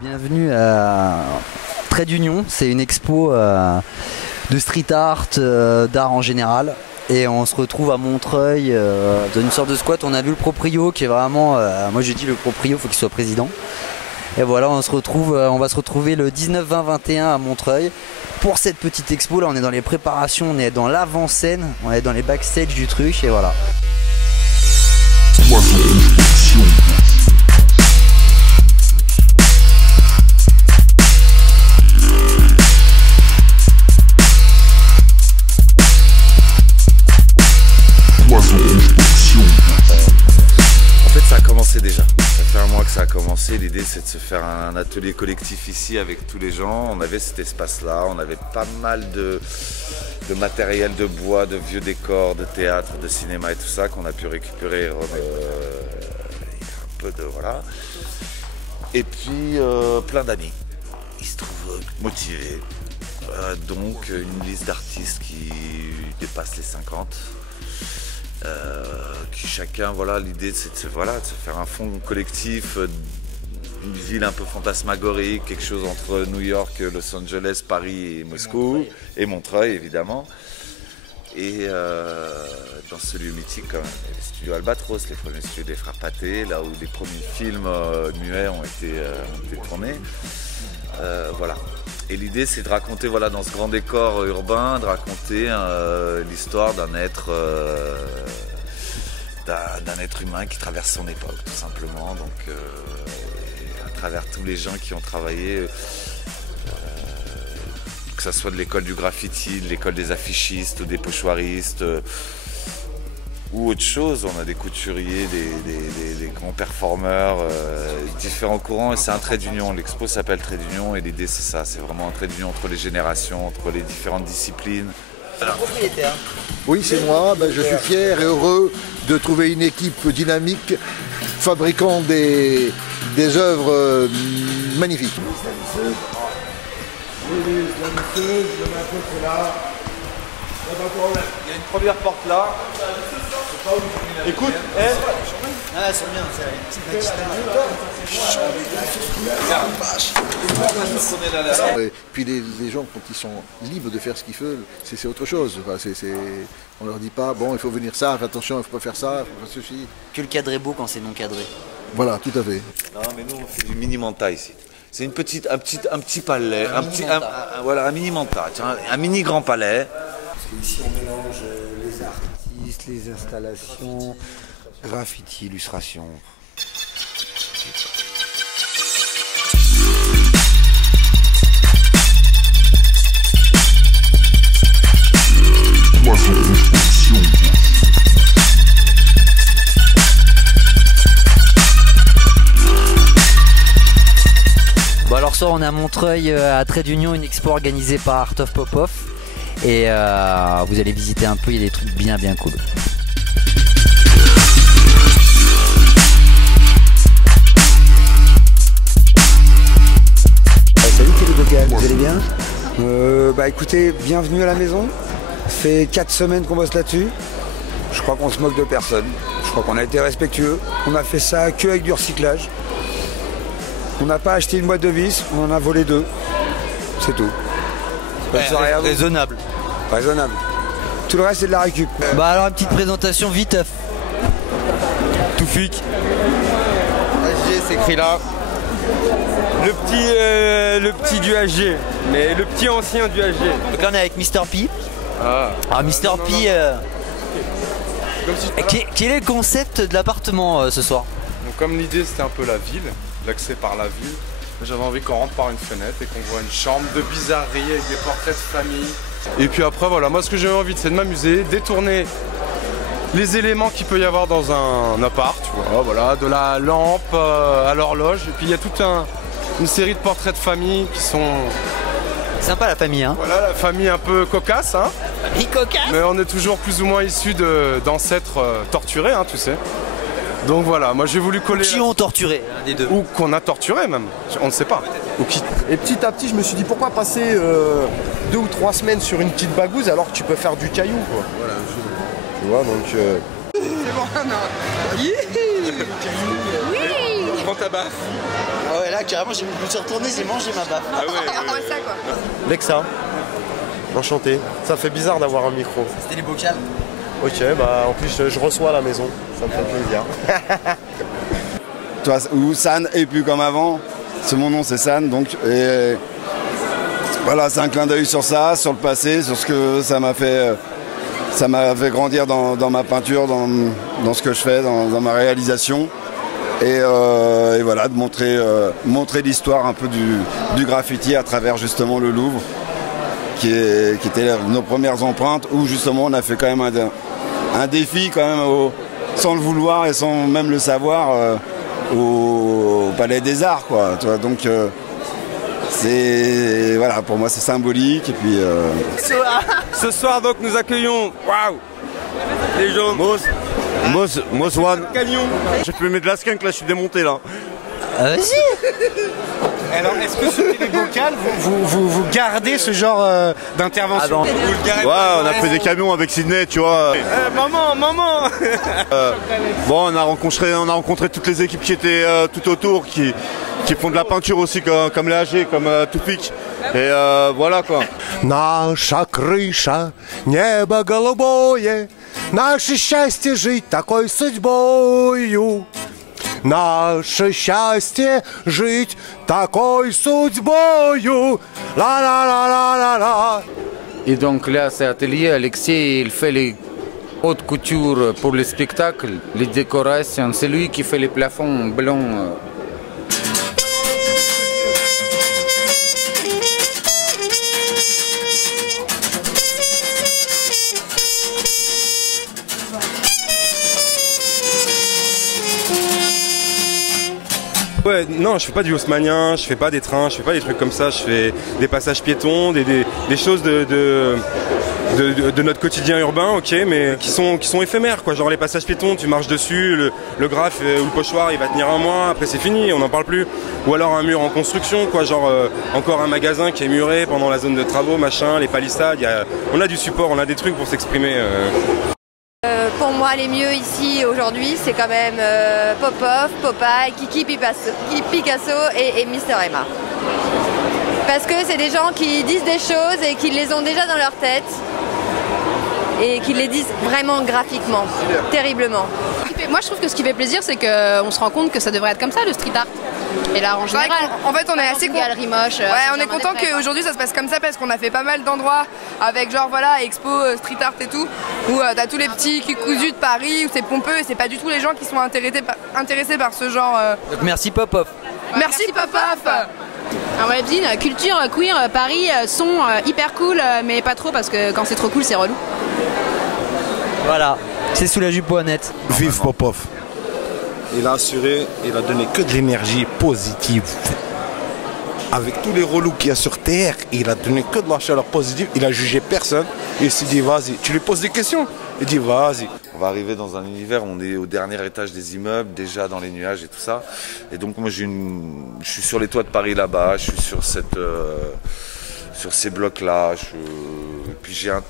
Bienvenue à Trait d'Union, c'est une expo de street art, d'art en général. Et on se retrouve à Montreuil, dans une sorte de squat. On a vu le proprio qui est vraiment... moi j'ai dit le proprio, il faut qu'il soit président. Et voilà, on va se retrouver le 19, 20, 21 à Montreuil pour cette petite expo. Là on est dans les préparations, on est dans l'avant-scène, on est dans les backstage du truc et voilà. En fait ça a commencé déjà, ça fait un mois que ça a commencé, l'idée c'est de se faire un atelier collectif ici avec tous les gens, on avait cet espace là, on avait pas mal de matériel de bois, de vieux décors, de théâtre, de cinéma et tout ça qu'on a pu récupérer, un peu de voilà, et puis plein d'amis, ils se trouvent motivés, donc une liste d'artistes qui dépasse les 50. Qui chacun, voilà, l'idée c'est de se faire un fond collectif, une ville un peu fantasmagorique, quelque chose entre New York, Los Angeles, Paris et Moscou, et Montreuil évidemment. Et dans ce lieu mythique, quand même, les studios Albatros, les premiers studios des frères Pathé, là où les premiers films muets ont été tournés. Voilà. Et l'idée c'est de raconter, voilà, dans ce grand décor urbain, de raconter l'histoire d'un être humain qui traverse son époque tout simplement. Donc à travers tous les gens qui ont travaillé, que ce soit de l'école du graffiti, de l'école des affichistes, des pochoiristes, ou autre chose, on a des couturiers, des grands performeurs, différents courants, et c'est un trait d'union. L'expo s'appelle Trait d'Union et l'idée c'est ça, c'est vraiment un trait d'union entre les générations, entre les différentes disciplines. Alors, propriétaire. Oui, c'est moi, je suis fier et heureux de trouver une équipe dynamique fabriquant des œuvres magnifiques. Il y a une première porte là. Écoute, Ah, c'est bien, c'est Et puis les gens, quand ils sont libres de faire ce qu'ils veulent, c'est autre chose. Enfin, on leur dit pas, bon, il faut venir ça, fais attention, il ne faut pas faire ça, il faut pas ceci. que le cadre est beau quand c'est non cadré. Voilà, tout à fait. Non, mais nous on fait du mini manta ici. C'est un petit palais, un mini manta, un mini grand palais. Ici, on mélange les artistes, les installations, graffiti, illustration. Bon alors ça on est à Montreuil à Trait d'Union, une expo organisée par Art of Pop-Off. Et vous allez visiter un peu, il y a des trucs bien cool. Salut Télébocal, vous allez bien Écoutez, bienvenue à la maison. Ça fait 4 semaines qu'on bosse là-dessus. Je crois qu'on se moque de personne. Je crois qu'on a été respectueux. On a fait ça que avec du recyclage. On n'a pas acheté une boîte de vis, on en a volé 2. C'est tout. Bonne soirée à vous. Raisonnable. Raisonnable. Tout le reste c'est de la récup. Bah alors une petite présentation vite. Toufik. AG c'est écrit là. Le petit du AG, mais le petit ancien du AG. Donc là on est avec Mr P. Alors Mr P, quel est le concept de l'appartement ce soir? Donc comme l'idée c'était un peu la ville, l'accès par la ville, j'avais envie qu'on rentre par une fenêtre et qu'on voit une chambre de bizarrerie avec des portraits de famille. Et puis après voilà, moi ce que j'ai envie c'est de m'amuser, détourner les éléments qu'il peut y avoir dans un appart, tu vois, voilà, de la lampe à l'horloge, et puis il y a toute une série de portraits de famille qui sont... Sympa la famille hein. Voilà, la famille un peu cocasse, hein. Famille cocasse. Mais on est toujours plus ou moins issus d'ancêtres torturés, hein, tu sais. Donc voilà, moi j'ai voulu coller... Qui ont torturé, l'un des deux. Ou qu'on a torturé même, on ne sait pas. Ou qui... Et petit à petit, je me suis dit pourquoi passer 2 ou 3 semaines sur une petite bagouze alors que tu peux faire du caillou, quoi. Voilà, tu vois, donc... C'est bon, non. Oui. Prends ta baffe. Ah ouais, là là, carrément, je me suis retourné, j'ai mangé ma baffe. Ah ouais, ça quoi. Lexa, enchanté. Ça fait bizarre d'avoir un micro. C'était les bocals. Ok, bah en plus je reçois à la maison, ça me fait plaisir. Toi, ou San et plus comme avant. Mon nom c'est San, donc et voilà, c'est un clin d'œil sur ça, sur le passé, sur ce que ça m'a fait. Ça m'a fait grandir dans ma peinture, dans ce que je fais, dans ma réalisation. Et voilà, de montrer l'histoire un peu du graffiti à travers justement le Louvre, qui était nos premières empreintes, où justement on a fait quand même un défi quand même, sans le vouloir et sans même le savoir, au Palais des Arts, quoi. Tu vois, donc voilà, pour moi c'est symbolique. Et puis ce soir donc nous accueillons, waouh, les gens. Moss One. J'ai pu mettre de la skunk là, je suis démonté là. Vas-y. Alors, est-ce que sur les vocales, vous gardez ce genre d'intervention? Ouais, on a fait des camions avec Sydney, tu vois. Maman Bon, on a rencontré toutes les équipes qui étaient tout autour, qui font de la peinture aussi, comme les AG, comme Tupik. Et voilà quoi. Наша крыша, небо голубое, наше счастье жить такой судьбою. Наше счастье жить такой судьбою. Ла-ла-ла-ла-ла-ла. Et donc là, c'est atelier. Alexis, il fait les haute couture pour les spectacles, les décorations. C'est lui qui fait les plafonds blancs. Ouais, non, je fais pas du haussmannien, je fais pas des trains, je fais pas des trucs comme ça, je fais des passages piétons, des choses de notre quotidien urbain, ok, mais qui sont éphémères, quoi. Genre les passages piétons, tu marches dessus, le graphe ou le pochoir il va tenir un mois, après c'est fini, on n'en parle plus. Ou alors un mur en construction, quoi, genre encore un magasin qui est muré pendant la zone de travaux, machin, les palissades, on a du support, on a des trucs pour s'exprimer. Pour moi, les mieux ici aujourd'hui, c'est quand même Popov, Popeye, Kiki Picasso et Mister Emma. Parce que c'est des gens qui disent des choses et qui les ont déjà dans leur tête et qui les disent vraiment graphiquement, terriblement. Moi, je trouve que ce qui fait plaisir, c'est qu'on se rend compte que ça devrait être comme ça, le street art. Et là, en général, en fait, on est assez galerie moche. Ouais, on est content qu'aujourd'hui ça se passe comme ça parce qu'on a fait pas mal d'endroits avec genre voilà expo, street art et tout, où t'as tous les petits cousus de Paris où c'est pompeux et c'est pas du tout les gens qui sont intéressés par ce genre. Donc merci Popov. Merci Popov. Un webzine, culture, queer, Paris, son hyper cool, mais pas trop parce que quand c'est trop cool, c'est relou. Voilà, c'est sous la jupe.net. Vive Popov. Il a assuré, il a donné que de l'énergie positive. Avec tous les relous qu'il y a sur Terre, il a donné que de la chaleur positive. Il a jugé personne. Il s'est dit, vas-y, tu lui poses des questions. Il dit, vas-y. On va arriver dans un univers, on est au dernier étage des immeubles, déjà dans les nuages et tout ça. Et donc moi je suis sur les toits de Paris là-bas, je suis sur sur ces blocs-là. Et puis j'ai une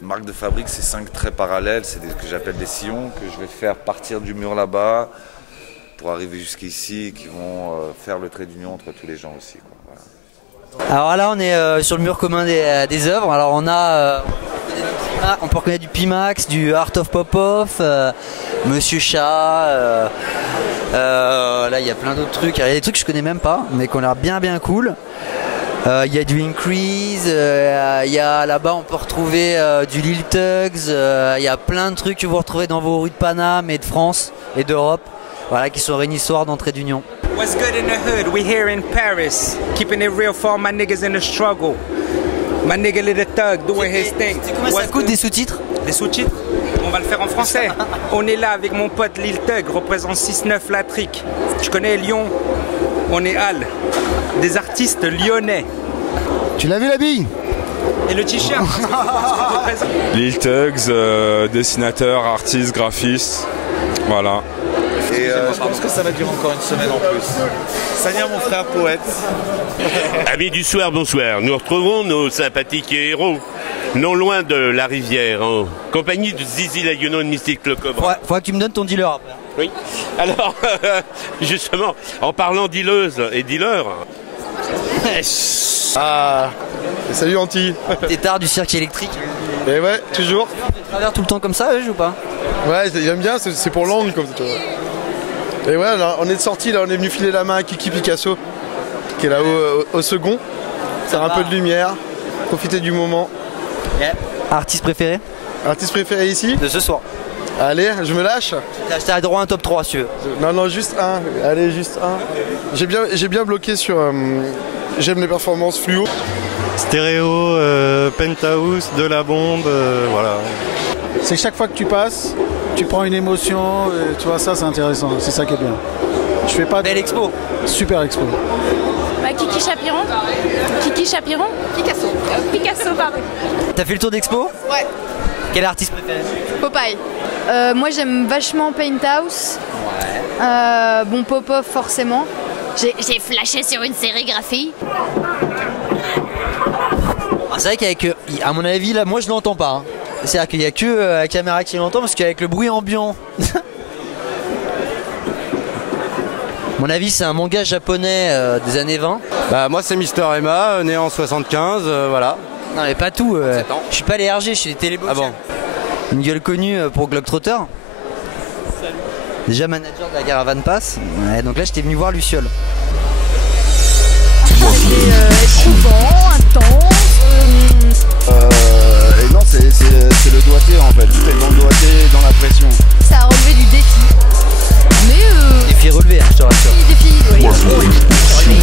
marque de fabrique, c'est 5 traits parallèles, c'est ce que j'appelle des sillons, que je vais faire partir du mur là-bas pour arriver jusqu'ici, qui vont faire le trait d'union entre tous les gens aussi, quoi. Voilà. Alors là on est sur le mur commun des œuvres. Alors on peut reconnaître du Pimax, du Art of Popov, Monsieur Chat, là il y a plein d'autres trucs. Il y a des trucs que je connais même pas mais qui ont l'air bien cool. Il y a du Increase, il y a là-bas on peut retrouver du Lil Tugs, il y a plein de trucs que vous retrouvez dans vos rues de Paname et de France et d'Europe, voilà, qui sont réunis ce soir d'entrée d'union. What's good in the hood? We here in Paris, keeping it real for all my niggas in the struggle. My nigga Little Thug doing his thing. Comment ça coûte des sous-titres? Des sous-titres? On va le faire en français. On est là avec mon pote Lil Thug, représente 6-9 La Trique. Tu connais Lyon? On est Al, des artistes lyonnais. Tu l'as vu la bille? Et le t-shirt? Lil Tugs, dessinateur, artiste, graphiste, voilà. Et je pense que ça va durer encore une semaine en plus. Sania, mon frère poète. Amis du soir, bonsoir. Nous retrouvons nos sympathiques héros, non loin de la rivière, en compagnie de Zizi la Lionon de Mystique le Cobra. Faudra que tu me donnes ton dealer après. Oui. Alors, justement, en parlant dealeuses et dealers. Ah, salut Anti. Tétard du cirque électrique. Et ouais, toujours. Tu travers tout le temps comme ça, ou pas? Ouais, j'aime bien, c'est pour l'angle comme ça. Et ouais, là, on est sorti, là, on est venu filer la main à Kiki Picasso, qui est là-haut au second. Faire un peu de lumière, profiter du moment. Yeah. Artiste préféré? Artiste préféré ici? De ce soir. Allez, je me lâche. T'as droit à un top 3 si tu veux. Non, juste un. Allez, juste un. J'ai bien bloqué sur... j'aime les performances fluo. Stéréo, Penthouse, de la bombe, voilà. C'est chaque fois que tu passes, tu prends une émotion, tu vois, ça c'est intéressant, c'est ça qui est bien. Je fais pas... Belle expo. Super expo. Bah, Kiki Chapiron. Kiki Chapiron. Picasso. Picasso, pardon. T'as fait le tour d'expo? Ouais. Quel artiste préféré? Popeye. Moi j'aime vachement Painthouse. Ouais. Bon, Popov forcément. J'ai flashé sur une sérigraphie. Ah, c'est vrai qu'avec, à mon avis, là, moi je l'entends pas. Hein. C'est-à-dire qu'il n'y a que la caméra qui l'entend parce qu'avec le bruit ambiant. Mon avis, c'est un manga japonais des années 20. Bah, moi, c'est Mister Emma, né en 75, voilà. Non, mais pas tout. Je suis pas les RG, je suis les Télébox. Ah bon? Une gueule connue pour Globetrotter. Déjà manager de la Caravan Pass. Ouais, donc là, j'étais venu voir Luciole. C'est éprouvant, intense. Et non, c'est le doigté en fait. Tout est dans le doigté, dans la pression. Ça a relevé du défi. Mais Défi relevé, hein, je te rassure. Défi, oui. Yeah.